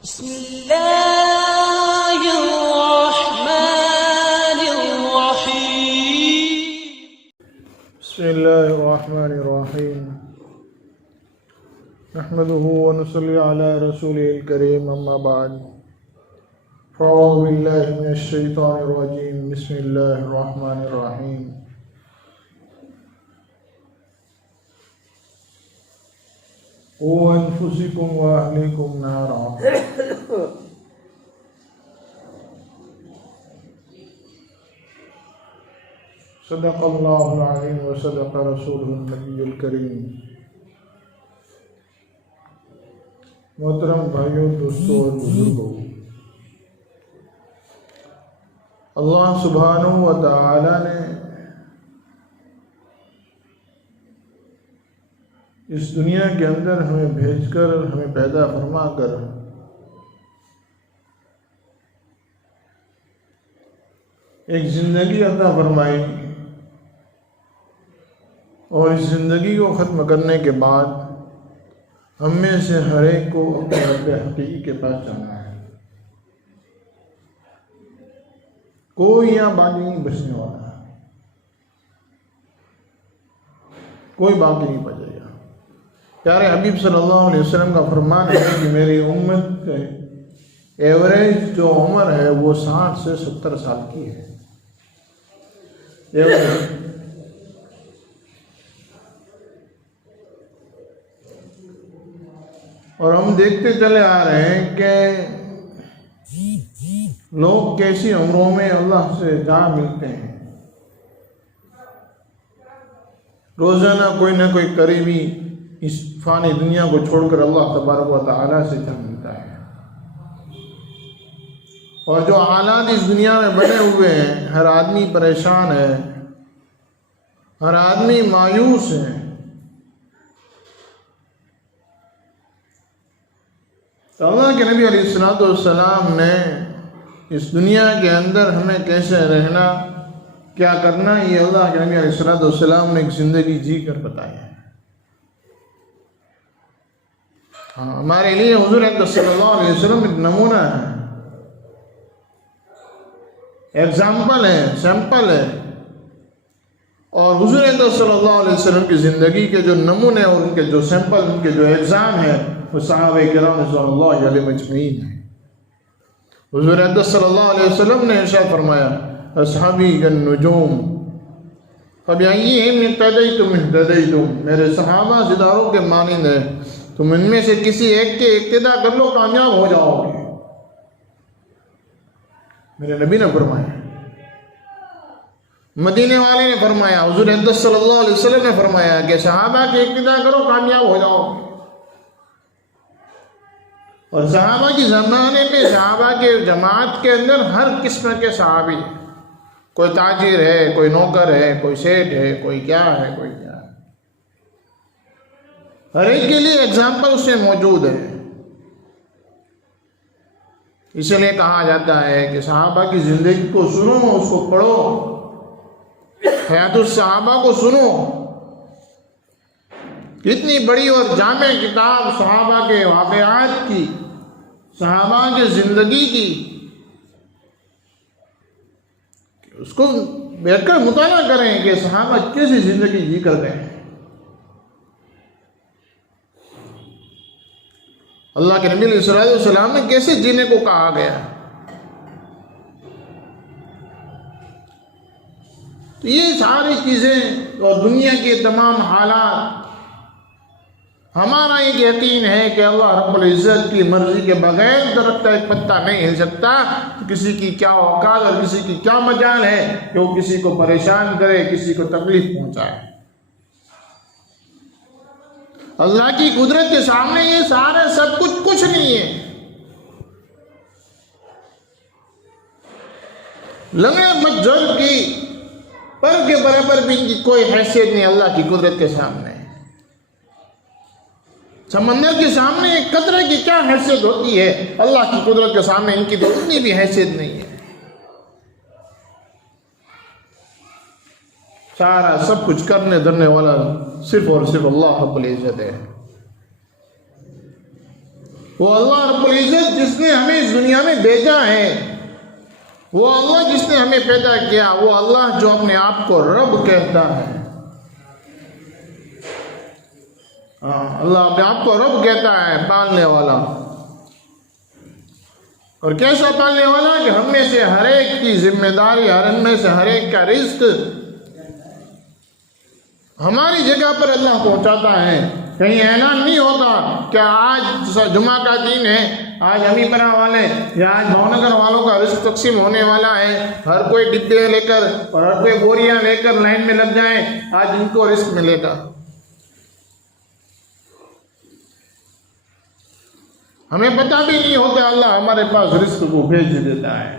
بسم الله الرحمن الرحيم. بسم الله الرحمن الرحيم. نحمده ونصلي على رسوله الكريم، أما بعد، فأعوذ بالله من الشيطان الرجيم. بسم الله الرحمن الرحيم. قوا أنفسكم وأهليكم نارا. صدق اللہ العظیم وصدق رسولہ النبی الکریم. محترم بھائیوں، دوستوں اور بزرگوں، اللہ سبحانہ و تعالی نے اس دنیا کے اندر ہمیں بھیج کر، ہمیں پیدا فرما کر ایک زندگی عطا فرمائی، اور اس زندگی کو ختم کرنے کے بعد ہم میں سے ہر ایک کو اپنے رب حقیقی کے پاس جانا ہے. کوئی یہاں باقی نہیں بچنے والا، کوئی باقی نہیں بچے گا. پیارے حبیب صلی اللہ علیہ وسلم کا فرمان ہے کہ میری امت کے ایوریج جو عمر ہے وہ 60 سے 70 سال کی ہے. اور ہم دیکھتے چلے آ رہے ہیں کہ لوگ کیسی عمروں میں اللہ سے جا ملتے ہیں. روزانہ کوئی نہ کوئی قریبی اس فانی دنیا کو چھوڑ کر اللہ تبارک و تعالیٰ سے جا ملتا ہے. اور جو حالات اس دنیا میں بنے ہوئے ہیں، ہر آدمی پریشان ہے، ہر آدمی مایوس ہے. تو اللہ کے نبی علیہ السلام نے اس دنیا کے اندر ہمیں کیسے رہنا، کیا کرنا، یہ اللہ کے نبی علیہ السلام نے ایک زندگی جی کر بتایا ہے. ہمارے لیے حضور اکرم صلی اللہ علیہ وسلم ایک نمونہ ہے، ایگزامپل ہے، سیمپل ہے. اور حضور اکرم صلی اللہ علیہ وسلم کی زندگی کے جو نمونے اور ان کے جو سیمپل، ان کے جو ایگزام ہے، وہ صحابہ کرام صلی اللہ علیہ مجمعین ہیں. حضور اکرم صلی اللہ علیہ وسلم نے ارشاد فرمایا، اصحابی النجوم فبأیہم اقتدیتم اہتدیتم. میرے صحابہ ستاروں کے مانند ہیں، تم ان میں سے کسی ایک کے اقتدا کر لو، کامیاب ہو جاؤ گے. میرے نبی نے فرمایا، مدینے والے نے فرمایا، حضور اکرم صلی اللہ علیہ وسلم نے فرمایا کہ صحابہ کے اقتدا کرو، کامیاب ہو جاؤ گے. اور صحابہ کی زمانے میں صحابہ کے جماعت کے اندر ہر قسم کے صحابی، کوئی تاجر ہے، کوئی نوکر ہے، کوئی سیٹ ہے، کوئی کیا ہے، کوئی کیا ہے. ہر ایک کے لیے ایگزامپل اس میں موجود ہے. اسی لیے کہا جاتا ہے کہ صحابہ کی زندگی کو سنو، اس کو پڑھو، حیات الصحابہ کو سنو. کتنی بڑی اور جامع کتاب صحابہ کے واقعات کی، صحابہ کی زندگی کی، اس کو بیٹھ کر مطالعہ کریں کہ صحابہ کیسی زندگی جی کر گئے ہیں. اللہ کے نبی علیہ السلام نے کیسے جینے کو کہا گیا. تو یہ ساری چیزیں اور دنیا کے تمام حالات، ہمارا ایک یقین ہے کہ اللہ رب العزت کی مرضی کے بغیر درخت کا ایک پتا نہیں ہل سکتا. کسی کی کیا اوقات اور کسی کی کیا مجال ہے کہ وہ کسی کو پریشان کرے، کسی کو تکلیف پہنچائے. اللہ کی قدرت کے سامنے یہ سارے سب کچھ نہیں ہے. لنگڑے مجھول کی پر کے برابر بھی ان کی کوئی حیثیت نہیں اللہ کی قدرت کے سامنے. سمندر کے سامنے ایک قطرے کی کیا حیثیت ہوتی ہے، اللہ کی قدرت کے سامنے ان کی تو اتنی بھی حیثیت نہیں ہے. سارا سب کچھ کرنے دھرنے والا صرف اور صرف اللہ رب العزت ہے. وہ اللہ رب العزت جس دنیا میں بھیجا ہے وہ اللہ جس نے ہمیں پیدا کیا، وہ اللہ جو اپنے آپ کو رب کہتا ہے. اللہ اپنے آپ کو رب کہتا ہے، پالنے والا. اور کیسا پالنے والا کہ ہم میں سے ہر ایک کی ذمہ داری، ہم میں سے ہر ایک کا رزق ہماری جگہ پر اللہ پہنچاتا ہے. کہیں اعلان نہیں ہوتا کہ آج جمعہ کا دن ہے، آج امی پرا والے یا آج بھاؤنگر والوں کا رزق تقسیم ہونے والا ہے، ہر کوئی ڈبے لے کر اور ہر کوئی بوریاں لے کر لائن میں لگ جائیں، آج ان کو رزق ملے گا. ہمیں پتہ بھی نہیں ہوتا، اللہ ہمارے پاس رزق کو بھیج دیتا ہے.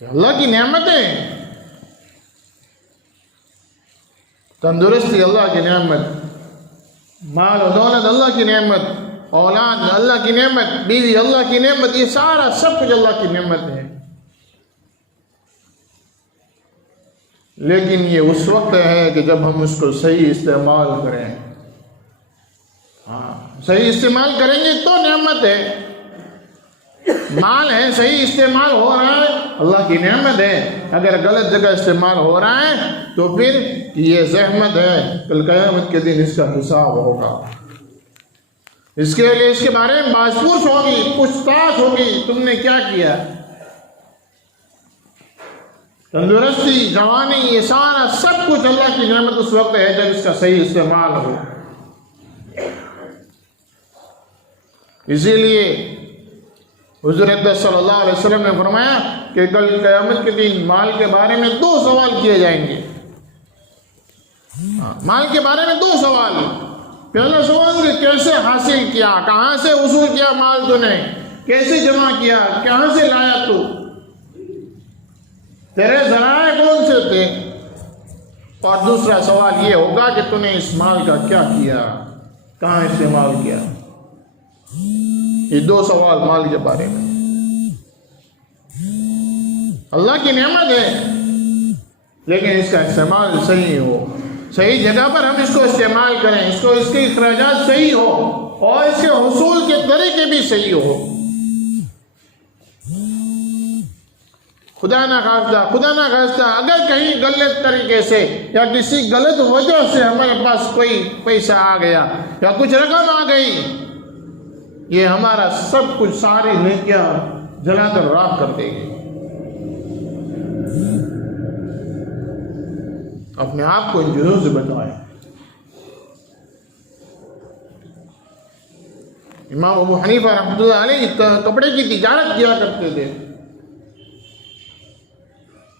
اللہ کی نعمتیں، تندرستی اللہ کی نعمت، مال و دولت اللہ کی نعمت، اولاد اللہ کی نعمت، بیوی اللہ کی نعمت، یہ سارا سب کچھ اللہ کی نعمت ہے. لیکن یہ اس وقت ہے کہ جب ہم اس کو صحیح استعمال کریں. صحیح استعمال کریں گے تو نعمت ہے. مال ہے، صحیح استعمال ہو رہا ہے، اللہ کی نعمت ہے. اگر غلط جگہ استعمال ہو رہا ہے تو پھر یہ زحمت ہے، کل قیامت کے دن اس کا حساب ہوگا. اس کے لیے اس کے بارے میں بحث پوچھ ہوگی، پوچھ تاچھ ہوگی، تم نے کیا کیا. تندرستی، جوانی، یہ سارا سب کچھ اللہ کی نعمت اس وقت ہے جب اس کا صحیح استعمال ہو. اسی لیے حضور اقدس صلی اللہ علیہ وسلم نے فرمایا کہ کل قیامت کے دن مال کے بارے میں 2 سوال کیے جائیں گے. مال کے بارے میں 2 سوال. پہلا سوال کہ کیسے حاصل کیا، کہاں سے وصول کیا مال تو نے، کیسے جمع کیا، کہاں سے لایا تو، تیرے ذرائع کون سے تھے. اور دوسرا سوال یہ ہوگا کہ تو نے اس مال کا کیا کیا، کہاں استعمال کیا. یہ 2 سوال مال کے بارے میں. اللہ کی نعمت ہے لیکن اس کا استعمال صحیح ہو، صحیح جگہ پر ہم اس کو استعمال کریں، اس کے اخراجات صحیح ہو اور اس کے حصول کے طریقے بھی صحیح ہو. خدا نہ خواستہ اگر کہیں غلط طریقے سے یا کسی غلط وجہ سے ہمارے پاس کوئی پیسہ آ گیا یا کچھ رقم آ گئی، یہ ہمارا سب کچھ، ساری نیکیاں جلا کر راکھ کر دے گی. اپنے آپ کو ان چیزوں سے بچائیں. امام ابو حنیفہ رحمۃ اللہ علیہ کپڑے کی تجارت کیا کرتے تھے.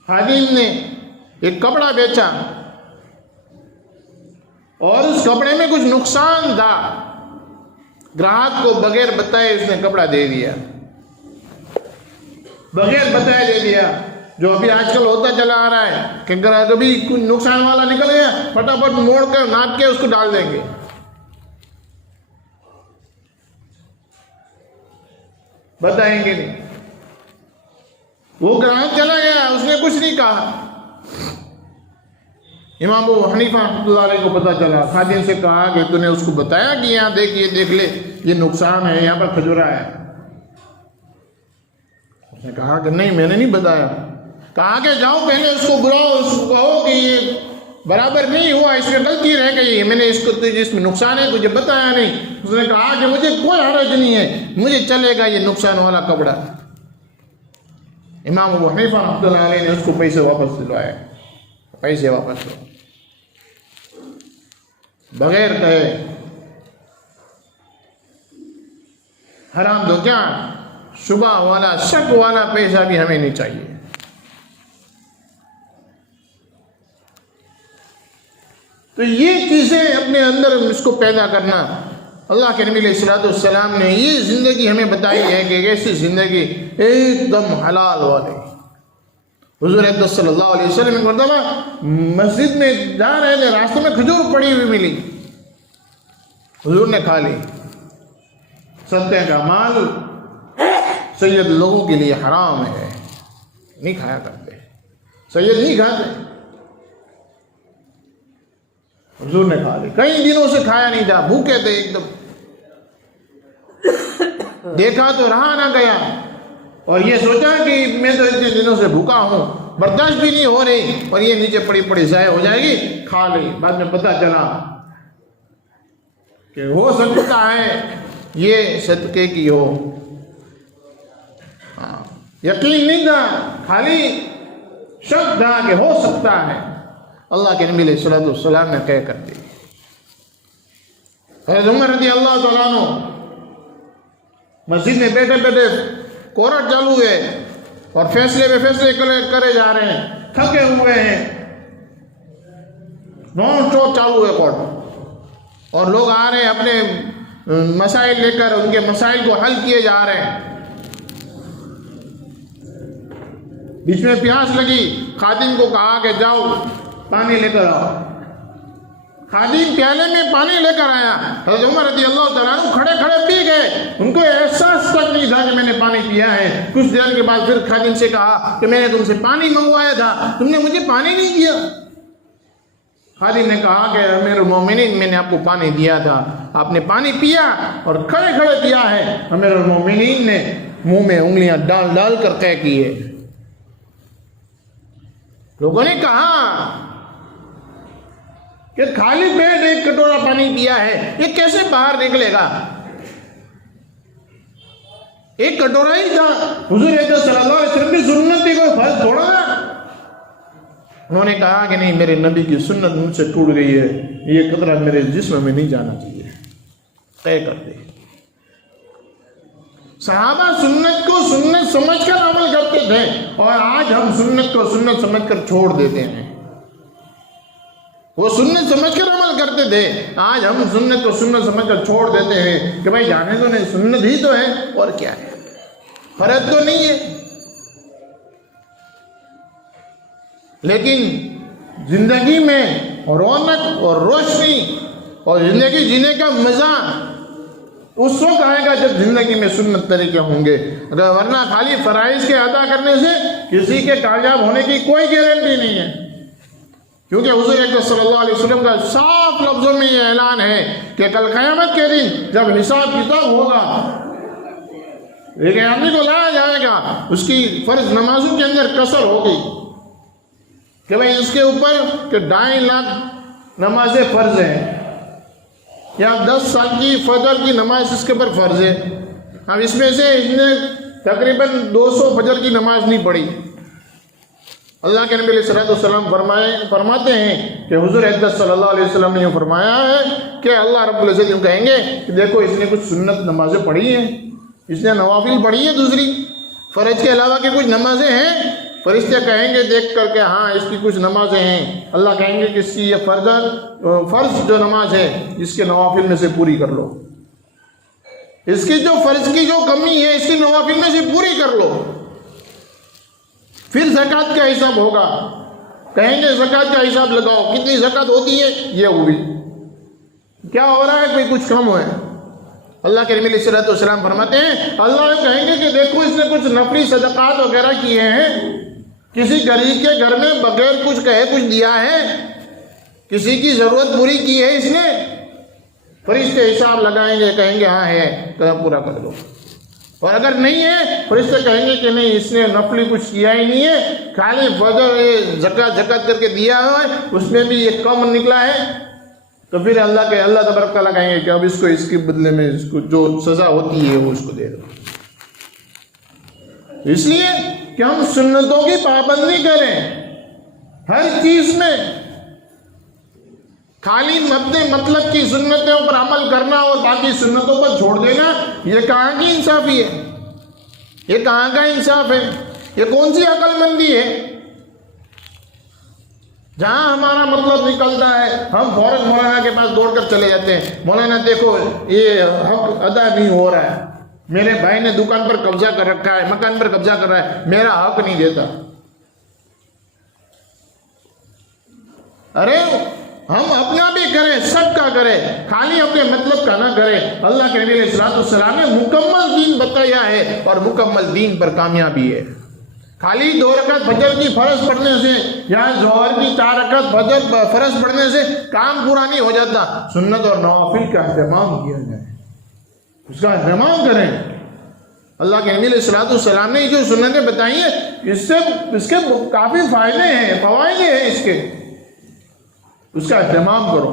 خادم نے ایک کپڑا بیچا اور اس کپڑے میں کچھ نقصان تھا، گراہک کو بغیر بتائے اس نے کپڑا دے دیا، بغیر بتائے دے دیا. جو ابھی آج کل ہوتا چلا آ رہا ہے کہ کبھی کچھ نقصان والا نکل گیا، فٹافٹ موڑ کر ناپ کے اس کو ڈال دیں گے. بتائیں گے نہیں. وہ گراہک چلا گیا، اس نے کچھ نہیں کہا. امام ابو حنیفہ رحمۃ اللہ علیہ کو پتہ چلا، خادم سے کہا کہ تو نے اس کو بتایا کہ یہاں دیکھ لے یہ نقصان ہے، یہاں پر کھجورا ہے. اس نے کہا کہ نہیں میں نے نہیں بتایا. کہا کہ جاؤ پہلے اس کو بلاؤ، اس کو کہو کہ یہ برابر نہیں ہوا، اس میں غلطی رہ گئی، میں نے اس کو جس میں نقصان ہے تجھے بتایا نہیں. اس نے کہا کہ مجھے کوئی حرج نہیں ہے، مجھے چلے گا یہ نقصان والا کپڑا. امام ابو حنیفہ رحمۃ اللہ علیہ نے اس کو پیسے واپس دلوائے. پیسے واپس دو بغیر کہے. حرام تو کیا، شبہ والا، شک والا پیسہ بھی ہمیں نہیں چاہیے. تو یہ چیزیں اپنے اندر اس کو پیدا کرنا، اللہ کے نبی علیہ الصلوۃ والسلام نے یہ زندگی ہمیں بتائی ہے کہ ایسی زندگی ایک دم حلال والی. حضور اقدس صلی اللہ علیہ وسلم ایک مرتبہ مسجد میں جا رہے تھے، راستے میں کھجور پڑی ہوئی ملی، حضور نے کھا لی. صدقے کا مال سید لوگوں کے لیے حرام ہے، نہیں کھایا کرتے، سید نہیں کھاتے. حضور نے کھا لی، کئی دنوں سے کھایا نہیں تھا، بھوکے تھے ایک دم. دیکھا تو رہا نہ گیا اور یہ سوچا کہ میں تو اتنے دنوں سے بھوکا ہوں، برداشت بھی نہیں ہو رہی، اور یہ نیچے پڑی پڑی ضائع ہو جائے گی، کھا لی۔ بعد میں پتہ چلا کہ ہو سکتا ہے یہ صدقے کی ہو، یقین نہیں تھا، خالی شک تھا کہ ہو سکتا ہے۔ اللہ کے نبی علیہ الصلوۃ والسلام نے کہہ کر دی۔ حضرت عمر رضی اللہ تعالیٰ عنہ مسجد میں بیٹھے بیٹھے کورٹ چالو ہے اور فیصلے پہ فیصلے کرے جا رہے ہیں، تھکے ہوئے ہیں، نان اسٹاپ چالو ہے کورٹ، اور لوگ آ رہے ہیں اپنے مسائل لے کر، ان کے مسائل کو حل کیے جا رہے ہیں۔ بیچ میں پیاس لگی، خادم کو کہا کہ جاؤ پانی لے کر آؤ۔ خادم پیالے میں پانی لے کر آیا، حضرت عمر رضی اللہ تعالیٰ عنہ کھڑے کھڑے پی گئے، ان کو احساس تک نہیں تھا کہ میں نے پانی پیا ہے۔ کچھ دیر کے بعد پھر خادم سے کہا کہ میں نے تم سے پانی منگوایا تھا، تم نے مجھے پانی نہیں دیا۔ خادم نے کہا کہ امیر المومنین میں نے آپ کو پانی دیا تھا، آپ نے پانی پیا اور کھڑے کھڑے پیا ہے۔ امیر المومنین نے منہ میں انگلیاں ڈال ڈال کر قے کیے۔ لوگوں نے کہا کہ خالی پیٹ ایک کٹورا پانی پیا ہے، یہ کیسے باہر نکلے گا؟ ایک کٹورا ہی تھا، حضور صلی اللہ علیہ وسلم کی سنت تھی، کوئی فرض تھوڑا نا۔ انہوں نے کہا کہ نہیں، میرے نبی کی سنت مجھ سے ٹوٹ گئی ہے، یہ قطرہ میرے جسم میں نہیں جانا چاہیے، طے کر دے۔ صحابہ سنت کو سنت سمجھ کر عمل کرتے تھے، اور آج ہم سنت کو سنت سمجھ کر چھوڑ دیتے ہیں۔ وہ سنت سمجھ کر عمل کرتے تھے، آج ہم سنت کو سنت سمجھ کر چھوڑ دیتے ہیں کہ بھائی جانے تو نہیں، سنت ہی تو ہے اور کیا ہے، فرض تو نہیں ہے۔ لیکن زندگی میں رونق اور روشنی اور زندگی جینے کا مزہ اس وقت آئے گا جب زندگی میں سنت طریقے ہوں گے، ورنہ خالی فرائض کے ادا کرنے سے کسی کے کامیاب ہونے کی کوئی گارنٹی نہیں ہے۔ کیونکہ حضور اکرم صلی اللہ علیہ وسلم کا صاف لفظوں میں یہ اعلان ہے کہ کل قیامت کے دن جب حساب کتاب ہوگا، ایک آدمی کو لایا جائے گا، اس کی فرض نمازوں کے اندر کثر ہوگی کہ بھائی اس کے اوپر کہ 2.5 لاکھ نمازیں فرض ہیں، یا 10 سال کی فجر کی نماز اس کے اوپر فرض ہے، اب اس میں سے اس نے تقریباً 200 فجر کی نماز نہیں پڑھی۔ اللہ کے نبی علیہ السلام فرماتے ہیں کہ حضور اقدس صلی اللہ علیہ وسلم نے یہ فرمایا ہے کہ اللہ رب العزت یوں کہیں گے کہ دیکھو اس نے کچھ سنت نمازیں پڑھی ہیں، اس نے نوافل پڑھی ہیں، دوسری فرض کے علاوہ کی کچھ نمازیں ہیں۔ فرشتے کہیں گے دیکھ کر کے ہاں اس کی کچھ نمازیں ہیں، اللہ کہیں گے کہ اس کی یہ فرض جو نماز ہے اس کے نوافل میں سے پوری کر لو، اس کی جو فرض کی جو کمی ہے اس کی نوافل میں سے پوری کر لو۔ پھر زکوٰۃ کا حساب ہوگا، کہیں گے زکوٰۃ کا حساب لگاؤ، کتنی زکوٰۃ ہوتی ہے، یہ ہوئی، کیا ہو رہا ہے، کوئی کچھ کم ہے۔ اللہ کے نبی علیہ السلام فرماتے ہیں اللہ کہیں گے کہ دیکھو اس نے کچھ نفلی صدقات وغیرہ کیے ہیں، کسی غریب کے گھر میں بغیر کچھ کہے کچھ دیا ہے، کسی کی ضرورت پوری کی ہے اس نے، فرشتے حساب لگائیں گے، کہیں گے ہاں ہے تو پورا کر دو، اور اگر نہیں ہے فرشتے کہیں گے کہ نہیں اس نے نفلی کچھ کیا ہی نہیں ہے، خالی فجر زکوٰۃ کر کے دیا ہے، اس میں بھی یہ کم نکلا ہے، تو پھر اللہ تبارک تعالیٰ کہیں گے کہ اب اس کو اس کے بدلے میں اس کو جو سزا ہوتی ہے وہ اس کو دے دو۔ اس لیے کہ ہم سنتوں کی پابندی کریں ہر چیز میں، خالی اپنے مطلب کی سنتوں پر عمل کرنا اور باقی سنتوں پر چھوڑ دینا، یہ کہاں کی انصافی ہے، یہ کہاں کا انصاف ہے، یہ کون سی عقل مندی ہے؟ جہاں ہمارا مطلب نکلتا ہے ہم فوراً مولانا کے پاس دوڑ کر چلے جاتے ہیں، مولانا دیکھو یہ حق ادا نہیں ہو رہا ہے، میرے بھائی نے دکان پر قبضہ کر رکھا ہے، مکان پر قبضہ کر رہا ہے، میرا حق نہیں دیتا۔ ارے ہم اپنا بھی کریں، سب کا کریں، خالی اپنے مطلب کا نہ کریں۔ اللہ کے نبی علیہ السلام نے مکمل دین بتایا ہے اور مکمل دین پر کامیابی ہے۔ خالی 2 رکعت فجر کی فرض پڑھنے سے یا ظہر کی 4 رکعت فجر فرض پڑھنے سے کام پورا نہیں ہو جاتا، سنت اور نوافل کا اہتمام کیا جائے۔ اس کا اہتمام کریں. اللہ کے نبی علیہ الصلوۃ والسلام نے جو سنتیں بتائی ہیں اس کے کافی فائدے ہیں، فوائد ہیں اس کا اہتمام کرو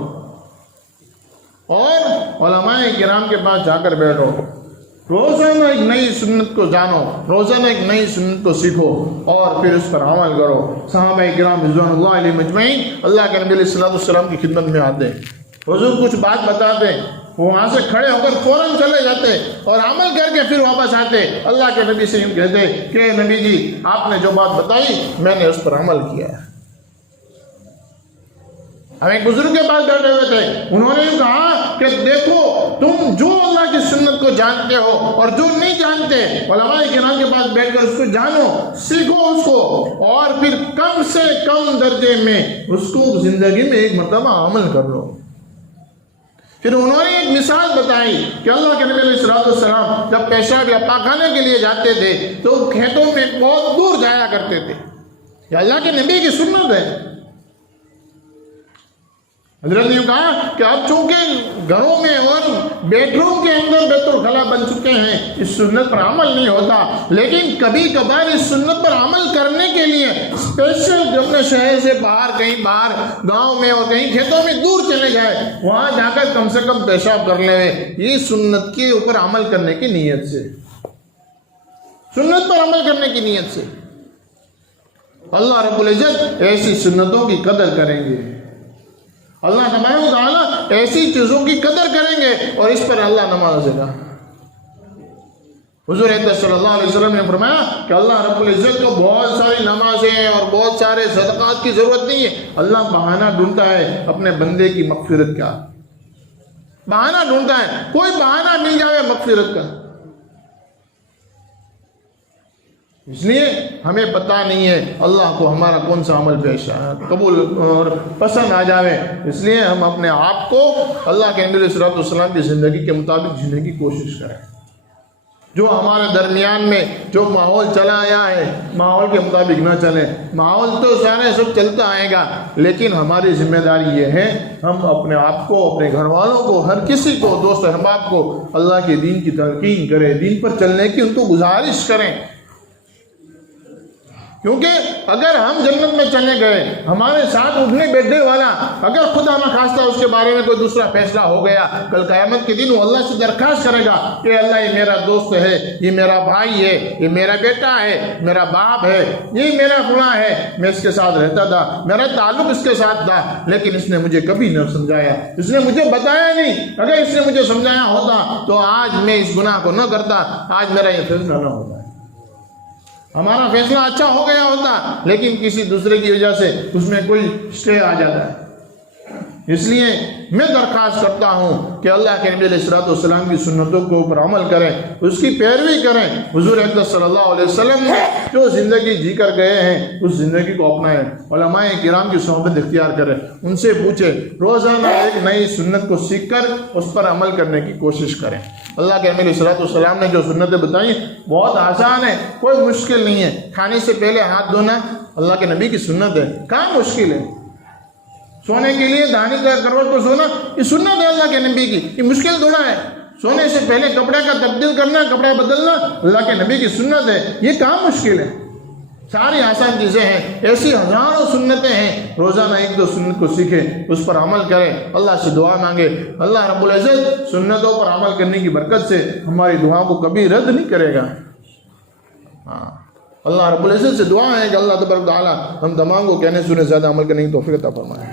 اور علماء کرام کے پاس جا کر بیٹھو. روزانہ ایک نئی سنت کو جانو، روزانہ ایک نئی سنت کو سیکھو اور پھر اس پر عمل کرو. صحابہ کرام رضوان اللہ علیہ مجمعین اللہ کے نبی علیہ الصلوۃ والسلام کی خدمت میں آتے ہیں، حضور کچھ بات بتاتے، وہ وہاں سے کھڑے ہو کر فوراً چلے جاتے اور عمل کر کے پھر واپس آتے. اللہ کے نبی سے یوں کہتے کہ نبی جی آپ نے جو بات بتائی میں نے اس پر عمل کیا ہے. ہم ایک بزرگ کے پاس بیٹھے ہوئے تھے، انہوں نے یوں کہا کہ دیکھو تم جو اللہ کی سنت کو جانتے ہو اور جو نہیں جانتے، علماء کرام کے پاس بیٹھ کر اس کو جانو، سیکھو اس کو اور پھر کم سے کم درجے میں اس کو زندگی میں ایک مرتبہ عمل کر لو. پھر انہوں نے ایک مثال بتائی کہ اللہ کے نبی علیہ الصلوۃ والسلام جب پیشاب یا پاخانے کے لیے جاتے تھے تو کھیتوں میں بہت دور جایا کرتے تھے. یہ اللہ کے نبی کی سنت ہے. حضرت نے کہا کہ اب چونکہ گھروں میں اور بیڈ روم کے اندر بیت الخلا بن چکے ہیں، اس سنت پر عمل نہیں ہوتا، لیکن کبھی کبھار اس سنت پر عمل کرنے کے لیے اسپیشل اپنے شہر سے باہر کہیں باہر گاؤں میں اور کہیں کھیتوں میں دور چلے جائے، وہاں جا کر کم سے کم پیشاب کر لے. یہ سنت کے اوپر عمل کرنے کی نیت سے، سنت پر عمل کرنے کی نیت سے اللہ رب العزت ایسی سنتوں کی قدر کریں گے. اللہ تبارک و تعالیٰ ایسی چیزوں کی قدر کریں گے اور اس پر اللہ نوازے گا. حضور صلی اللہ علیہ وسلم نے فرمایا کہ اللہ رب العزت کو بہت ساری نمازیں اور بہت سارے صدقات کی ضرورت نہیں ہے. اللہ بہانہ ڈھونڈتا ہے اپنے بندے کی مغفرت کا، بہانہ ڈھونڈتا ہے، کوئی بہانہ مل جائے مغفرت کا. اس لیے ہمیں پتہ نہیں ہے اللہ کو ہمارا کون سا عمل پیش قبول اور پسند آ جاوے. اس لیے ہم اپنے آپ کو اللہ کے نبی علیہ الصلوۃ والسلام کی زندگی کے مطابق جینے کی کوشش کریں. جو ہمارے درمیان میں جو ماحول چلا آیا ہے ماحول کے مطابق نہ چلیں. ماحول تو سارے سب چلتا آئے گا، لیکن ہماری ذمہ داری یہ ہے ہم اپنے آپ کو، اپنے گھر والوں کو، ہر کسی کو، دوست احباب کو اللہ کے دین کی تلقین کریں، دین پر چلنے کی ان کو گزارش کریں. کیونکہ اگر ہم جنت میں چلے گئے، ہمارے ساتھ اٹھنے بیٹھنے والا اگر خدا نخواستہ اس کے بارے میں کوئی دوسرا فیصلہ ہو گیا، کل قیامت کے دن وہ اللہ سے درخواست کرے گا کہ اللہ یہ میرا دوست ہے، یہ میرا بھائی ہے، یہ میرا بیٹا ہے، میرا باپ ہے، یہ میرا فلاں ہے، میں اس کے ساتھ رہتا تھا، میرا تعلق اس کے ساتھ تھا، لیکن اس نے مجھے کبھی نہ سمجھایا، اس نے مجھے بتایا نہیں. اگر اس نے مجھے سمجھایا ہوتا تو آج میں اس گناہ کو نہ کرتا، آج میرا یہ فیصلہ نہ ہوتا، ہمارا فیصلہ اچھا ہو گیا ہوتا، لیکن کسی دوسرے کی وجہ سے اس میں کوئی اسٹے آ جاتا ہے. اس لیے میں درخواست کرتا ہوں کہ اللہ کے نبی علیہ الصلوۃ والسلام کی سنتوں کے اوپر عمل کریں، اس کی پیروی کریں. حضور اقدس صلی اللہ علیہ وسلم نے جو زندگی جی کر گئے ہیں اس زندگی کو اپنائیں. علماء کرام کی صحبت اختیار کریں، ان سے پوچھیں، روزانہ ایک نئی سنت کو سیکھ کر اس پر عمل کرنے کی کوشش کریں. اللہ کے نبی علیہ الصلوۃ والسلام نے جو سنتیں بتائیں بہت آسان ہے، کوئی مشکل نہیں ہے. کھانے سے پہلے ہاتھ دھونا اللہ کے نبی کی سنت ہے، کہاں مشکل ہے. سونے کے لیے دانے کا کروٹ پر سونا یہ سنت ہے اللہ کے نبی کی، یہ مشکل تھوڑا ہے. سونے سے پہلے کپڑے کا تبدیل کرنا، کپڑا بدلنا اللہ کے نبی کی سنت ہے، یہ کہاں مشکل ہے. ساری آسان چیزیں ہیں. ایسی ہزاروں سنتیں ہیں، روزانہ ایک دو سنت کو سیکھیں، اس پر عمل کریں، اللہ سے دعا مانگے. اللہ رب العزت سنتوں پر عمل کرنے کی برکت سے ہماری دعا کو کبھی رد نہیں کرے گا. اللہ رب العزت سے دعا ہے کہ اللہ تبارک و تعالی ہم تمام کو کہنے سنے زیادہ عمل کرنے کی توفیق عطا فرمائے.